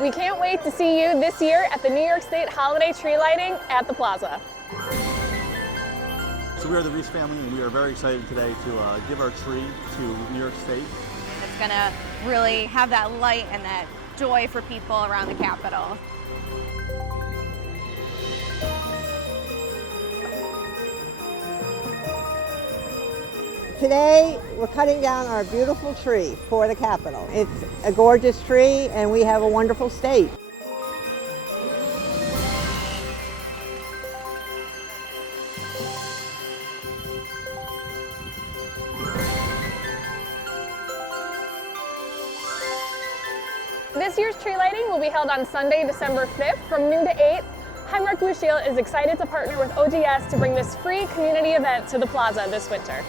We can't wait to see you this year at the New York State Holiday Tree Lighting at the Plaza. So we are the Reese family, and we are very excited today to give our tree to New York State. It's going to really have that light and that joy for people around the Capitol. Today, we're cutting down our beautiful tree for the Capitol. It's a gorgeous tree, and we have a wonderful state. This year's tree lighting will be held on Sunday, December 5th from noon to 8. Highmark Blue Shield is excited to partner with OGS to bring this free community event to the Plaza this winter.